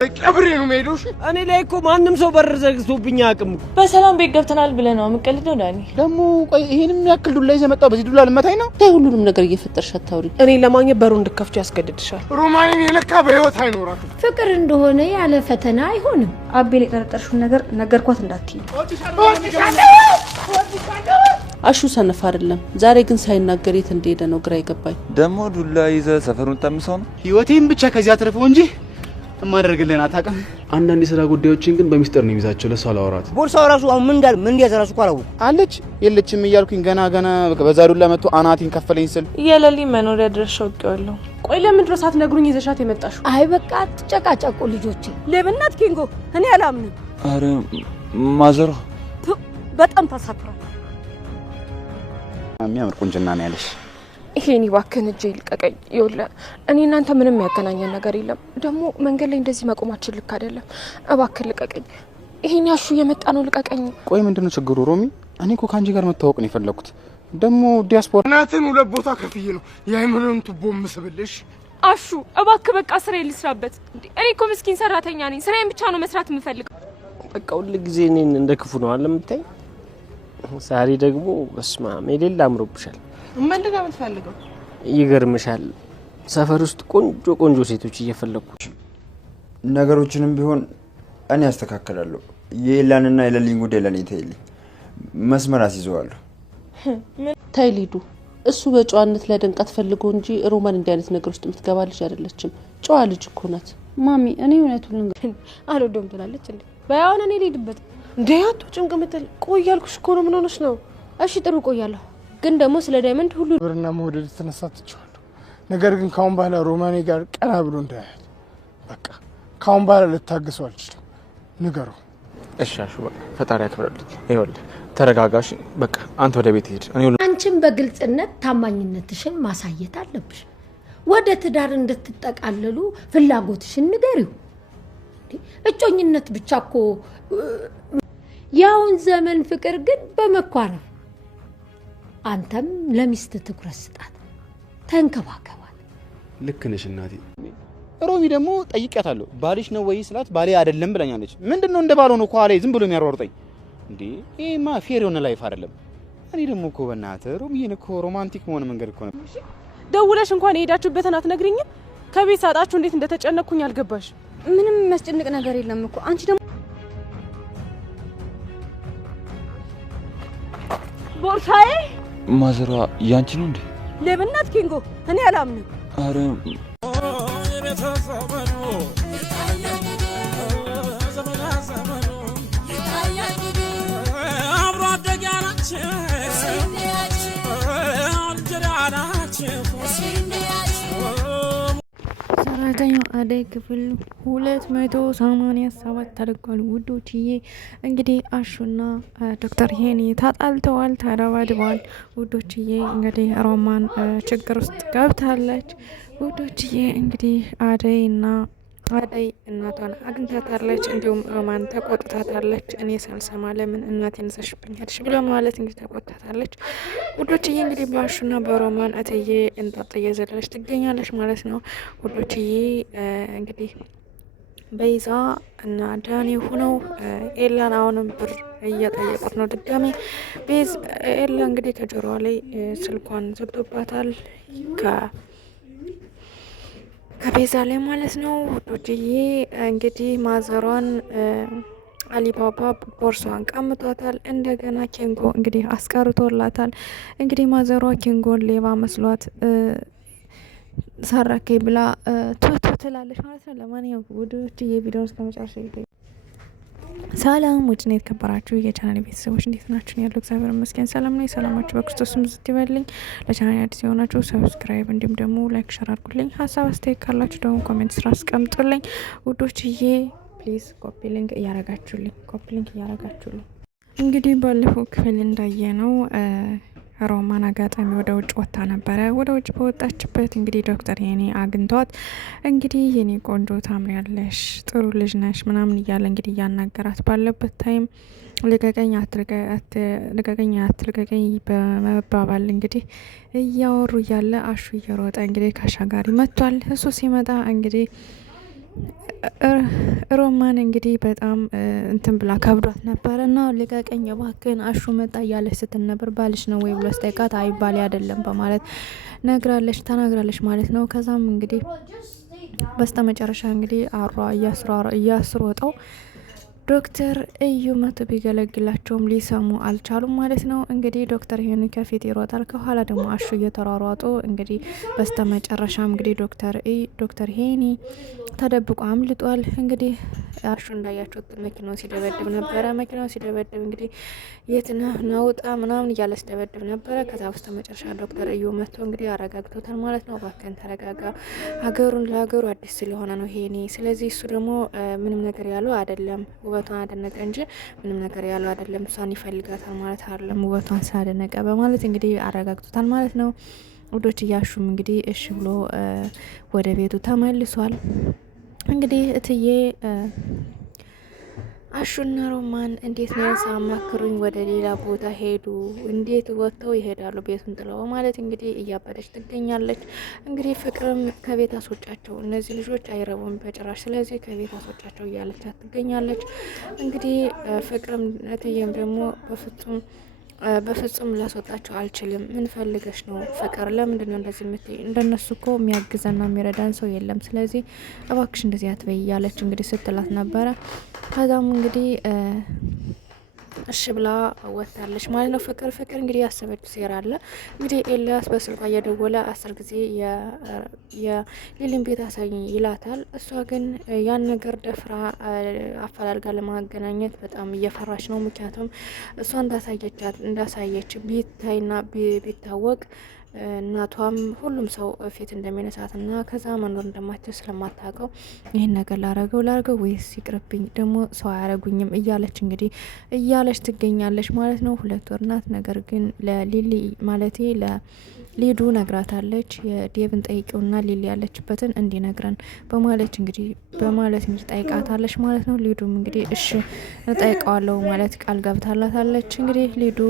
ቀብሬ ነው ሄዶሽ እኔ ላይ እኮ ማንንም ሰው በር ዘግቶብኝ አቅም በሰላም ቤት ገብተናል ብለህ ነው የምቀልደው ዳኒ? ደሞ ቆይ ይሄንም ያክል ዱላ ይዘህ መጣው በዚህ ዱላ ልመታኝ ነው? ታይ ሁሉንም ነገር እየፈጠርሽ አታውሪ። እኔ ለማግኘት በሩ እንድከፍቱ ያስገድድሻል። ሮማኔን የለካ በህይወት አይኖራትም። ፍቅር እንደሆነ ያለ ፈተና አይሆንም። አቤል የጠረጠርሽውን ነገር ነገርኳት እንዳትዪ። አሹ ሰነፍ አይደለም። ዛሬ ግን ሳይናገር የት እንደሄደ ነው ግራ ይገባኝ። ደሞ ዱላ ይዘህ ሰፈሩን ታምሰው ነው? ህይወቴን ብቻ ከዚያ አትርፈው እንጂ እማደርግልህን አታውቅም። አንዳንድ የሥራ ጉዳዮችን ግን በሚስጥር ነው የሚይዛቸው። ለሷ አላወራት። ቦርሳው ራሱ አሁን ምን እንዲያዘራሱ እኮ አላወኩም። አለች የለችም እያልኩኝ ገና በዛ ዱላ መጥቶ አናቴን ከፈለኝ ስል የለሊ መኖሪያ ድረስ ሸውቄዋለሁ። ቆይ ለምን ድረስ አትነግሩኝ ይዘሻት የመጣሽው? አይ በቃ አትጨቃጨቁ ልጆቼ። ለብናት ኪንጎ እኔ አላምንም። አረ ማዘሯ በጣም ታሳፍራል። የሚያምር ቁንጅና ነው ያለሽ። ይሄን ይባክን እጄ ይልቀቀኝ። ይኸውልህ እኔ እናንተ ምንም ያገናኘን ነገር የለም። ደግሞ መንገድ ላይ እንደዚህ መቆማችን ልክ አይደለም። እባክህ ልቀቀኝ። ይሄን ያሹ የመጣ ነው ልቀቀኝ። ቆይ ምንድነው ችግሩ ሮሚ? እኔ እኮ ካንቺ ጋር መታወቅ ነው የፈለኩት። ደግሞ ዲያስፖራ እናትን ሁለት ቦታ ከፍዬ ነው የሃይማኖትን ቱቦ መስብልሽ። አሹ እባክህ በቃ ስራዬን ልስራበት። እኔ እኮ ምስኪን ሰራተኛ ነኝ። ስራዬን ብቻ ነው መስራት የምፈልገው። በቃ ሁሉ ጊዜ እኔን እንደ ክፉ ነው አለ የምታይ። ዛሬ ደግሞ በስማ ሜሌላ አምሮብሻል። ምንድን ነው የምትፈልገው? ይገርምሻል ሰፈር ውስጥ ቆንጆ ሴቶች እየፈለኩ ነገሮችንም ቢሆን እኔ አስተካክላለሁ። የኤላንና የለሊን ጉዳይ ለኔ ተይልኝ። መስመር አስይዘዋለሁ። ታይ ሊዱ እሱ በጨዋነት ሊያደንቃት ፈልጎ እንጂ ሮማን እንዲህ አይነት ነገር ውስጥ የምትገባ ልጅ አይደለችም። ጨዋ ልጅ እኮ ናት። ማሚ እኔ እውነቱን ልንገር አልወደውም ትላለች እንዴ? ባያውን እኔ ልሄድበት እንዴ? አቶ ጭንቅ ምትል ቆይ ያልኩሽ እኮ ነው። ምን ሆነሽ ነው? እሺ ጥሩ ቆያለሁ። ግን ደግሞ ስለ ዳይመንድ ሁሉ ብርና መውደድ ተነሳትቻለሁ። ነገር ግን ካሁን በኋላ ሮማኔ ጋር ቀና ብሎ እንዳያል። በቃ ካሁን በኋላ ልታገሰው አልችልም። ንገረው። እሺ አሹ በቃ ፈጣሪ ያክብርልኝ። ይኸውልህ ተረጋጋሽ። በቃ አንተ ወደ ቤት ሂድ። አንቺም በግልጽነት ታማኝነትሽን ማሳየት አለብሽ። ወደ ትዳር እንድትጠቃለሉ ፍላጎትሽን ንገሪው። እጮኝነት ብቻ እኮ ያውን ዘመን ፍቅር ግን በመኳረፍ አንተም ለሚስት ትኩረት ስጣት፣ ተንከባከባት። ልክ ነሽ እናቴ። ሮሚ ደግሞ ጠይቂያታለሁ። ባልሽ ነው ወይ ስላት ባሌ አይደለም ብላኛለች። ምንድነው እንደ ባል ሆኖ ኳላ ዝም ብሎ የሚያሯሩጠኝ እንዴ? ይሄማ ፌር የሆነ ላይፍ አይደለም። እኔ ደግሞ እኮ በእናትህ ሮሚዬን እኮ ሮማንቲክ መሆን መንገድ እኮ ነው። ደውለሽ እንኳን የሄዳችሁበትን አትነግሪኝም? ከቤት ሳጣችሁ እንዴት እንደተጨነቅኩኝ አልገባሽ? ምንም የሚያስጨንቅ ነገር የለም እኮ አንቺ ደግሞ ቦርሳዬ ማዘሯ ያንቺ ነው እንዴ? ለብናት ኪንጎ እኔ አላምንም። አረ ሰራተኛው አደይ ክፍል 287 ተደርጓል ውዶችዬ። እንግዲህ አሹና ዶክተር ሄኒ ተጣልተዋል፣ ተደባድበዋል ውዶችዬ። እንግዲህ ሮማን ችግር ውስጥ ገብታለች ውዶችዬ። እንግዲህ አደይ እናቷን አግኝታታለች፣ እንዲሁም ሮማን ተቆጥታታለች። እኔ ሳልሰማ ለምን እናቴን ዘሽብኛለሽ ብሎ ማለት እንግዲህ ተቆጥታታለች ውዶችዬ። እንግዲህ በአሹና በሮማን እትዬ እንጣጥ እየዘለለች ትገኛለች ማለት ነው ውዶችዬ። እንግዲህ በይዛ እና ዳኒ ሆነው ኤላን አሁንም ብር እየጠየቁት ነው ድጋሚ። ኤላ እንግዲህ ከጆሮዋ ላይ ስልኳን ዘግቶባታል ከቤዛ ላይ ማለት ነው ውዶችዬ። እንግዲህ ማዘሯን አሊባባ ቦርሷን ቀምቷታል። እንደገና ኪንጎ እንግዲህ አስቀርቶላታል። እንግዲህ ማዘሯ ኪንጎን ሌባ መስሏት ሰራከኝ ብላ ቶቶ ትላለች ማለት ነው። ለማንኛውም ውዶችዬ ቪዲዮውን እስከመጨረሻ ይገኛል። ሰላም ውድና የተከበራችሁ የቻናል ቤተሰቦች እንዴት ናችሁ? ያለው እግዚአብሔር ይመስገን ሰላም ነው። ሰላማችሁ በክርስቶስ ምዝት ይበልኝ። ለቻናል አዲስ የሆናችሁ ሰብስክራይብ እንዲሁም ደግሞ ላይክ ሸር አድርጉልኝ። ሀሳብ አስተያየት ካላችሁ ደግሞ ኮሜንት ስራ አስቀምጡልኝ ውዶችዬ። ፕሊዝ ኮፒ ሊንክ እያረጋችሁልኝ እንግዲህ ባለፈው ክፍል እንዳየ ነው ሮማን አጋጣሚ ወደ ውጭ ወጣ ነበረ። ወደ ውጭ በወጣችበት እንግዲህ ዶክተር ሄኒ አግኝቷት እንግዲህ የኔ ቆንጆ ታምሪያለሽ፣ ጥሩ ልጅ ነሽ ምናምን እያለ እንግዲህ እያናገራት ባለበት ታይም ልቀቀኝ አትልቀቀኝ በመባባል እንግዲህ እያወሩ እያለ አሹ እየሮጠ እንግዲህ ከአሻጋሪ መጥቷል። እሱ ሲመጣ እንግዲህ ሮማን እንግዲህ በጣም እንትን ብላ ከብዷት ነበር እና ልቀቀኝ እባክህን አሹ መጣ እያለች ስትል ነበር። ባልሽ ነው ወይ ብሎ ስጠይቃት አይ ባሌ አይደለም በማለት ተናግራለች ማለት ነው። ከዛም እንግዲህ በስተመጨረሻ እንግዲህ እያስሮጠው ዶክተር እዩ መቶ ቢገለግላቸውም ሊሰሙ አልቻሉም ማለት ነው። እንግዲህ ዶክተር ሄኒ ከፊት ይሮጣል፣ ከኋላ ደግሞ አሹ እየተሯሯጡ እንግዲህ በስተመጨረሻም እንግዲህ ዶክተር ሄኒ ተደብቆ አምልጧል። እንግዲህ አሹ እንዳያቸው መኪናው ሲደበድብ ነበረ። እንግዲህ የት ነህ ናውጣ ምናምን እያለ ሲደበድብ ነበረ። ከዛ በስተመጨረሻ ዶክተር እዩ መቶ እንግዲህ አረጋግቶታል ማለት ነው። እባክህን ተረጋጋ፣ ለሀገሩ አዲስ ስለሆነ ነው ሄኒ። ስለዚህ እሱ ደግሞ ምንም ነገር ያለው አይደለም ውበቷን አደነቀ እንጂ ምንም ነገር ያለው አይደለም። እሷን ይፈልጋታል ማለት አይደለም ውበቷን ስላደነቀ በማለት እንግዲህ አረጋግጦታል ማለት ነው። ውዶች እያሹም እንግዲህ እሺ ብሎ ወደ ቤቱ ተመልሷል። እንግዲህ እትዬ አሹና ሮማን እንዴት ነው ሳማክሩኝ ወደ ሌላ ቦታ ሄዱ፣ እንዴት ወጥተው ይሄዳሉ ቤቱን ጥለው ማለት እንግዲህ እያበደች ትገኛለች። እንግዲህ ፍቅርም ከቤት አስወጫቸው፣ እነዚህ ልጆች አይረቡም በጭራሽ፣ ስለዚህ ከቤት አስወጫቸው እያለቻት ትገኛለች። እንግዲህ ፍቅርም እትዬም ደግሞ በፍጹም ላስወጣቸው አልችልም። ምን ፈልገሽ ነው ፍቅር? ለምንድን ነው እንደዚህ የምትይ? እንደነሱ እኮ የሚያግዘና የሚረዳን ሰው የለም። ስለዚህ እባክሽ እንደዚህ አትበይ እያለች እንግዲህ ስትላት ነበረ። ከዛም እንግዲህ እሺ ብላ ወጣለች ማለት ነው። ፍቅር እንግዲህ ያሰበችው ሴራ አለ። እንግዲህ ኤልያስ በስልኳ እየደወለ 10 ጊዜ የሊሊን ቤት አሳይኝ ይላታል። እሷ ግን ያን ነገር ደፍራ አፈላልጋ ለማገናኘት በጣም እየፈራች ነው። ምክንያቱም እሷ እንዳሳየች ቢታይና ቢታወቅ እናቷም ሁሉም ሰው ፊት እንደሚነሳትና ከዛ መኖር እንደማትችል ስለማታውቀው ይህን ነገር ላረገው ወይስ ይቅርብኝ ደግሞ ሰው አያረጉኝም እያለች ትገኛለች ማለት ነው። 2 ወር ናት። ነገር ግን ለሊሊ ማለቴ ለሊዱ ነግራታለች። የዴቭን ጠይቂውና ሊሊ ያለችበትን እንዲነግረን በማለት እንግዲህ ጠይቃታለች ማለት ነው። ሊዱም እንግዲህ እሺ ጠይቀዋለሁ ማለት ቃል ገብታላታለች። እንግዲህ ሊዱ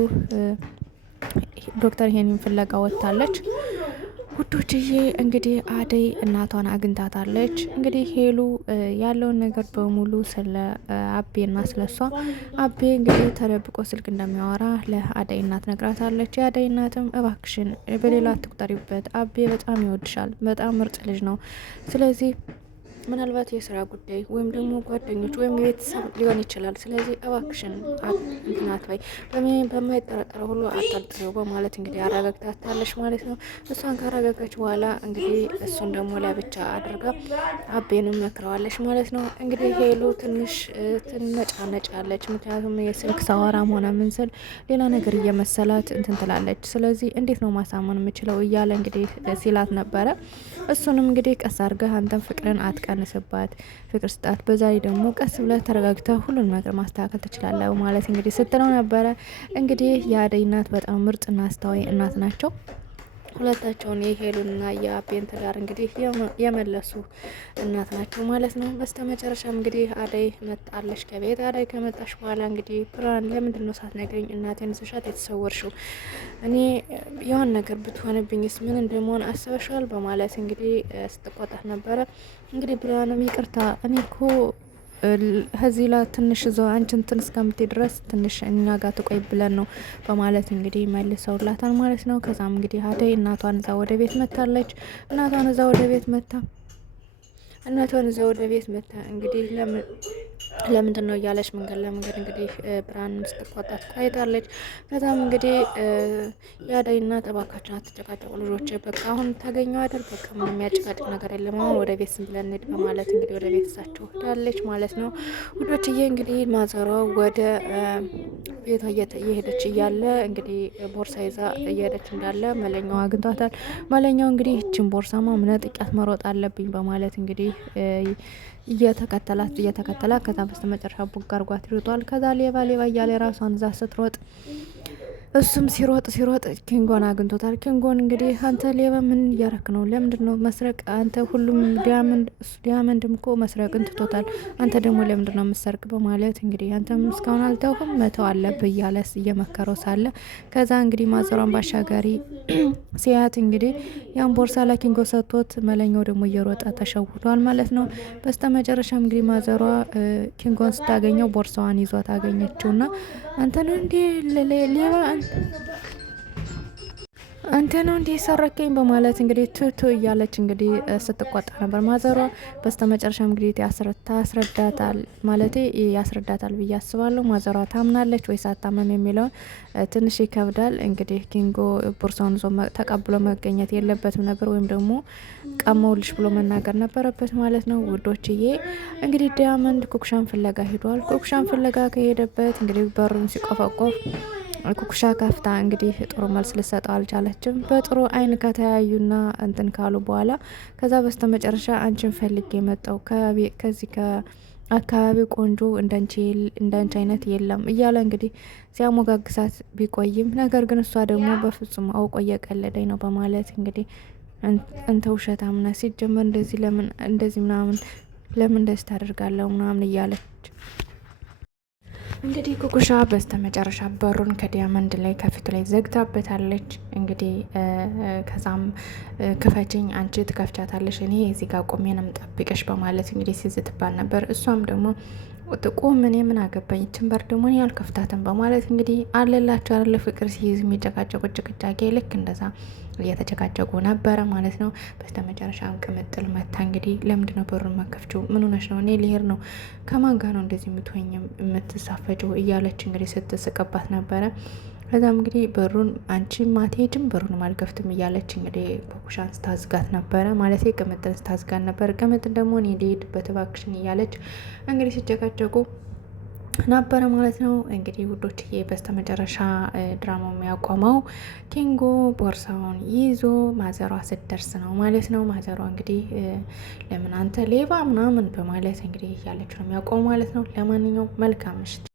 ዶክተር ሄኒን ፍለጋ ወጥታለች። ውዶችዬ እንግዲህ አደይ እናቷን አግኝታታለች። እንግዲህ ሄሉ ያለውን ነገር በሙሉ ስለ አቤና ስለሷ አቤ እንግዲህ ተደብቆ ስልክ እንደሚያወራ ለአደይ እናት ነግራታለች። የአደይ እናትም እባክሽን በሌላ አትቁጠሪበት፣ አቤ በጣም ይወድሻል፣ በጣም ምርጥ ልጅ ነው። ስለዚህ ምናልባት የስራ ጉዳይ ወይም ደግሞ ጓደኞች ወይም የቤተሰብ ሊሆን ይችላል። ስለዚህ እባክሽን እንትናት ባይ በማይጠረጠረው ሁሉ አጣጥረው በማለት እንግዲህ አረጋግታታለች ማለት ነው። እሷን ካረጋጋች በኋላ እንግዲህ እሱን ደግሞ ለብቻ አድርጋ አቤንም መክረዋለች ማለት ነው። እንግዲህ ሄሉ ትንሽ ትነጫነጫለች። ምክንያቱም የስልክ ሰዋራም ሆነ ምን ስል ሌላ ነገር እየመሰላት እንትን ትላለች። ስለዚህ እንዴት ነው ማሳመን የምችለው እያለ እንግዲህ ሲላት ነበረ። እሱንም እንግዲህ ቀስ አድርገህ አንተን ፍቅርን አትቀንስባት፣ ፍቅር ስጣት፣ በዛ ላይ ደግሞ ቀስ ብለህ ተረጋግተህ ሁሉን ነገር ማስተካከል ትችላለህ ማለት እንግዲህ ስትለው ነበረ። እንግዲህ የአደይ እናት በጣም ምርጥና አስተዋይ እናት ናቸው። ሁለታቸውን የሄሉንና የአቤን ትዳር እንግዲህ የመለሱ እናት ናቸው ማለት ነው። በስተመጨረሻም እንግዲህ አደይ መጣለች ከቤት። አደይ ከመጣች በኋላ እንግዲህ ብርሃን ለምንድን ነው ሳትነግሪኝ እናቴን ስሻት የተሰወርሽው? እኔ የሆነ ነገር ብትሆንብኝስ ምን እንደመሆን አስበሻል? በማለት እንግዲህ ስትቆጣት ነበረ። እንግዲህ ብርሃንም ይቅርታ እኔ እኮ ከዚህ ላይ ትንሽ እዛው አንቺ እንትን እስከምትይ ድረስ ትንሽ እኛ ጋር ትቆይ ብለን ነው በማለት እንግዲህ መልሰውላታል ማለት ነው። ከዛም እንግዲህ አደይ እናቷን እዛ ወደ ቤት መታለች። እናቷን እዛ ወደ ቤት መታ እንግዲህ ለምንድን ነው እያለች መንገድ ለመንገድ እንግዲህ ብርሃንም ስትቆጣት ቆይታለች። ከዛም እንግዲህ የአደይ እናት እባካችን አትጨቃጨቁ ልጆች፣ በቃ አሁን ታገኘው አይደል፣ በቃ ምንም የሚያጨቃጭቅ ነገር የለም፣ አሁን ወደ ቤት ስም ብለን እንሂድ በማለት እንግዲህ ወደ ቤት እሳቸው ሄዳለች ማለት ነው። ውዶችዬ እንግዲህ ማዘሯ ወደ ቤቷ እየሄደች እያለ እንግዲህ ቦርሳ ይዛ እየሄደች እንዳለ መለኛው አግኝቷታል። መለኛው እንግዲህ ይችን ቦርሳማ ምነጥቂያት መሮጥ አለብኝ በማለት እንግዲህ እየተከተላት ከዛ በስተመጨረሻ ቡግ አርጓት ይሮጧል። ከዛ ሌባ እያለ ራሷን እዛ ስትሮጥ እሱም ሲሮጥ ኪንጎን አግኝቶታል። ኪንጎን እንግዲህ አንተ ሌባ ምን እያረክ ነው? ለምንድን ነው መስረቅ? አንተ ሁሉም ዲያመንድም እኮ መስረቅን ትቶታል። አንተ ደግሞ ለምንድን ነው የምሰርቅ? በማለት እንግዲህ አንተም እስካሁን አልተውህም መተው አለብህ እያለ እየመከረው ሳለ ከዛ እንግዲህ ማዘሯን ባሻጋሪ ሲያት እንግዲህ ያን ቦርሳ ለኪንጎ ሰጥቶት መለኛው ደግሞ እየሮጠ ተሸውዷል ማለት ነው። በስተ መጨረሻም እንግዲህ ማዘሯ ኪንጎን ስታገኘው ቦርሳዋን ይዟት አገኘችውና አንተ ነው እንዴ ሌባ አንተ ነው እንዲህ ሰረከኝ በማለት እንግዲህ ቱቱ እያለች እንግዲህ ስትቆጣ ነበር ማዘሯ። በስተመጨረሻም እንግዲህ ያስረዳታል ማለት ያስረዳታል ብዬ አስባለሁ። ማዘሯ ታምናለች ወይስ አታመም የሚለውን ትንሽ ይከብዳል። እንግዲህ ኪንጎ ቦርሳውን ይዞ ተቀብሎ መገኘት የለበትም ነበር፣ ወይም ደግሞ ቀመውልሽ ብሎ መናገር ነበረበት ማለት ነው። ውዶችዬ እንግዲህ ዳያመንድ ኩኩሻን ፍለጋ ሄዷል። ኩኩሻን ፍለጋ ከሄደበት እንግዲህ በሩን ሲቆፈቆፍ ኩኩሻ ከፍታ እንግዲህ ጥሩ መልስ ልሰጠው አልቻለችም። በጥሩ አይን ከተያዩና እንትን ካሉ በኋላ ከዛ በስተመጨረሻ አንቺን ፈልጌ የመጣው ከዚህ ከአካባቢው ቆንጆ እንዳንቺ አይነት የለም እያለ እንግዲህ ሲያሞጋግሳት ቢቆይም ነገር ግን እሷ ደግሞ በፍጹም አውቆ እየቀለደኝ ነው በማለት እንግዲህ እንተ ውሸታም ነህ፣ ሲጀመር እንደዚህ ምናምን ለምን እንደዚህ ታደርጋለሁ ምናምን እያለች እንግዲህ ኩኩሻ በስተመጨረሻ በሩን ከዲያመንድ ላይ ከፊቱ ላይ ዘግታበታለች። እንግዲህ ከዛም ክፈችኝ አንቺ ትከፍቻታለሽ፣ እኔ እዚህ ጋር ቆሜ ነው የምጠብቅሽ በማለት እንግዲህ ሲዝትባል ነበር። እሷም ደግሞ ቁም እኔ ምን አገባኝ ችንበር ደግሞ እኔ አልከፍታትም በማለት እንግዲህ አለላቸው ያለ ፍቅር ሲይዝ የሚጨቃጨቁ ጭቅጫቄ ልክ እንደዛ እየተጨቃጨቁ ነበረ ማለት ነው። በስተመጨረሻም ቅምጥል መታ እንግዲህ ለምንድን ነው በሩን መከፍችው? ምን ሆነሽ ነው? እኔ ልሄድ ነው። ከማን ጋር ነው እንደዚህ የምትሆኝም የምትሳፈጭው? እያለች እንግዲህ ስትስቅባት ነበረ። ከዛም እንግዲህ በሩን አንቺ ማትሄጅም በሩን አልከፍትም እያለች እንግዲህ ኩኩሻን ስታዝጋት ነበረ ማለት ቅምጥል ስታዝጋት ነበር። ቅምጥል ደግሞ እኔ ልሄድበት እባክሽን እያለች እንግዲህ ሲጨቃጨቁ ነበረ ማለት ነው። እንግዲህ ውዶችዬ በስተመጨረሻ ድራማው የሚያቆመው ኪንጎ ቦርሳውን ይዞ ማዘሯ ስትደርስ ነው ማለት ነው። ማዘሯ እንግዲህ ለምን አንተ ሌባ ምናምን በማለት እንግዲህ እያለች ነው የሚያቆመው ማለት ነው። ለማንኛውም መልካም ምሽት።